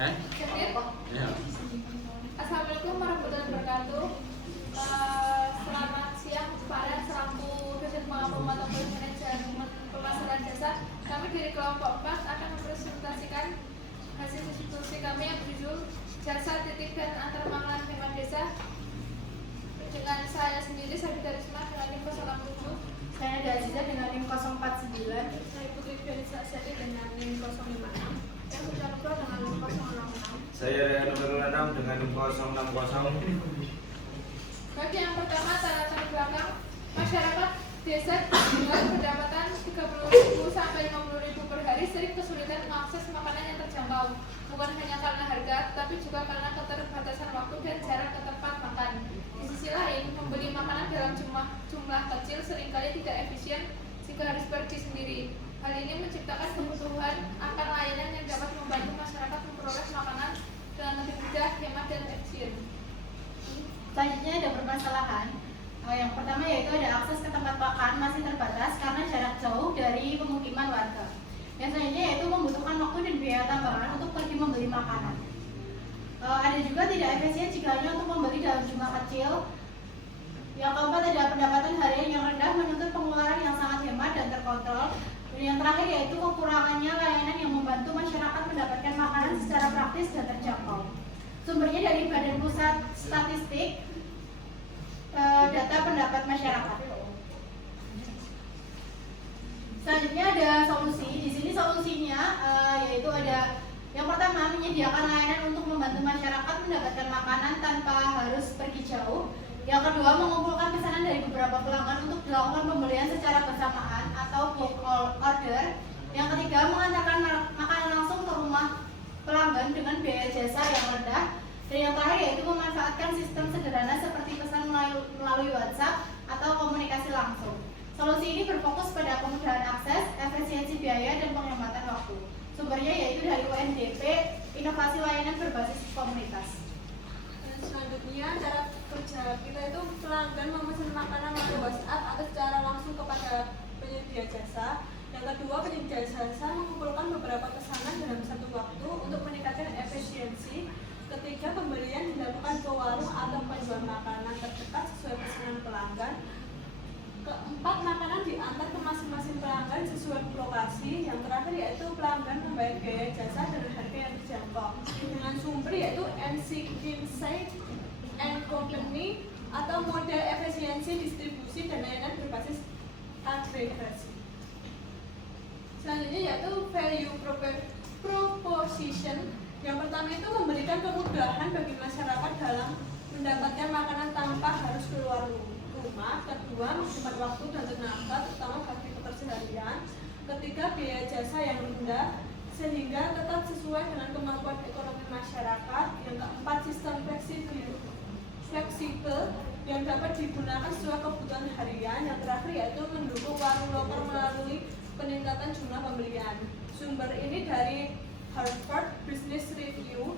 Jadi, Ya. Assalamualaikum warahmatullahi wabarakatuh. Selamat siang para selaku dosen pengampu mata kuliah manajemen pemasaran jasa. Kami dari kelompok 4 akan mempresentasikan hasil diskusi kami yang berjudul Jasa Titip dan Antar Makanan Hemat Desa. Dengan saya sendiri, Sabita Risma dengan NIM 067. Saya ada Aziza dengan NIM 049. Saya Putri Felisa Asyari dengan NIM 056. Saya Puja Nurul dengan NIM 066. Saya Rian Nurul dengan NIM 060. Bagi yang pertama, latar belakang masyarakat desa dengan pendapatan 30.000 sampai 50.000 per hari sering kesulitan mengakses makanan yang terjangkau, bukan hanya karena harga, tapi juga karena keterbatasan waktu dan jarak ke tempat makan. Di sisi lain, membeli makanan dalam jumlah kecil seringkali tidak efisien jika harus pergi sendiri. Hal ini menciptakan kebutuhan akan layanan yang dapat membantu masyarakat memperoleh makanan dengan lebih mudah, hemat, dan efisien. Selanjutnya ada permasalahan. Yang pertama yaitu ada akses ke tempat makan masih terbatas karena jarak jauh dari pemukiman warga. Yang selanjutnya yaitu membutuhkan waktu dan biaya tambahan untuk pergi membeli makanan. Ada juga tidak efisien jika hanya untuk membeli dalam jumlah kecil. Yang keempat ada pendapatan harian yang rendah menuntut pengeluaran yang sangat hemat dan terkontrol. Dan yang terakhir yaitu kekurangannya layanan yang membantu masyarakat mendapatkan makanan secara praktis dan terjangkau. Sumbernya dari Badan Pusat Statistik, data pendapat masyarakat. Selanjutnya ada solusi. Di sini solusinya yaitu ada yang pertama, menyediakan layanan untuk membantu masyarakat mendapatkan makanan tanpa harus pergi jauh. Yang kedua, mengumpulkan pesanan dari beberapa pelanggan untuk dilakukan pembelian secara bersamaan atau bulk order. Yang ketiga, mengantarkan makanan langsung ke rumah pelanggan dengan biaya jasa yang rendah. Dan yang terakhir yaitu memanfaatkan sistem sederhana seperti pesan melalui WhatsApp atau komunikasi langsung. Solusi ini berfokus pada kemudahan akses, efisiensi biaya, dan penghematan waktu. Sumbernya yaitu dari UNDP, Inovasi Layanan Berbasis Komunitas. Selanjutnya, cara kerja kita itu pelanggan memesan makanan melalui WhatsApp atau secara langsung kepada penyedia jasa. Yang kedua, penyedia jasa mengumpulkan beberapa pesanan dalam satu waktu untuk meningkatkan efisiensi. Ketiga, pembelian dilakukan ke warung atau penjual makanan terdekat sesuai pesanan pelanggan. Keempat, makanan diantar ke masing-masing pelanggan sesuai lokasi. Yang terakhir yaitu pelanggan membayar biaya jasa dengan harga yang terjangkau. Dengan sumber yaitu MC Insight and Company atau model efisiensi distribusi dan layanan berbasis agregasi. Selanjutnya yaitu value proposition. Yang pertama itu memberikan kemudahan bagi masyarakat dalam mendapatkan makanan tanpa harus keluar rumah. Kedua, menghemat waktu dan tenaga terutama bagi pekerjaan. Ketiga, biaya jasa yang rendah sehingga tetap sesuai dengan kemampuan ekonomi masyarakat. Yang keempat, sistem fleksibel yang dapat digunakan sesuai kebutuhan harian. Yang terakhir yaitu mendukung warung lokal melalui peningkatan jumlah pembelian. Sumber ini dari Harvard Business Review.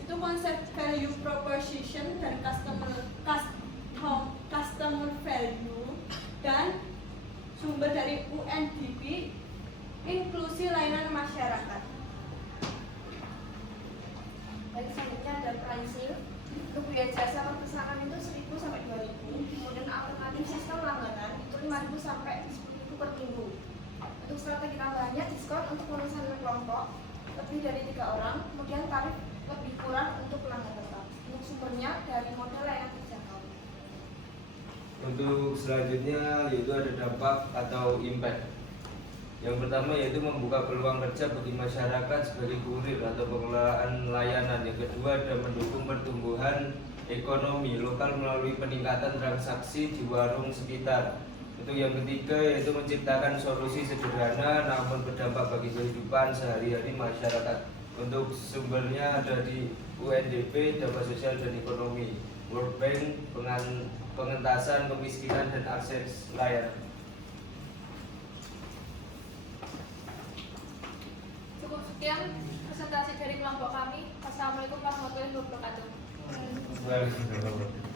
Itu konsep value proposition dan customer value, dan sumber dari UNDP, inklusi layanan masyarakat. Baik, selanjutnya ada pricing. Untuk biaya jasa perpustakaan itu 1.000 sampai 2.000. Kemudian alternatif sistem langganan itu 5.000 sampai 10.000 per minggu. Untuk strategi tambahannya, diskon untuk pemesanan kelompok lebih dari 3 orang. Kemudian tarif lebih kurang untuk pelanggan tetap. Untuk sumbernya dari model layanan terjangkau. Untuk selanjutnya yaitu ada dampak atau impact. Yang pertama yaitu membuka peluang kerja bagi masyarakat sebagai kurir atau pengelolaan layanan. Yang kedua ada mendukung pertumbuhan ekonomi lokal melalui peningkatan transaksi di warung sekitar. Untuk yang ketiga yaitu menciptakan solusi sederhana namun berdampak bagi kehidupan sehari-hari masyarakat. Untuk sumbernya ada di UNDP, Data Sosial dan Ekonomi, World Bank, pengentasan kemiskinan dan akses layanan. Cukup sekian presentasi dari kelompok kami. Wassalamualaikum warahmatullahi wabarakatuh. Waalaikumsalam.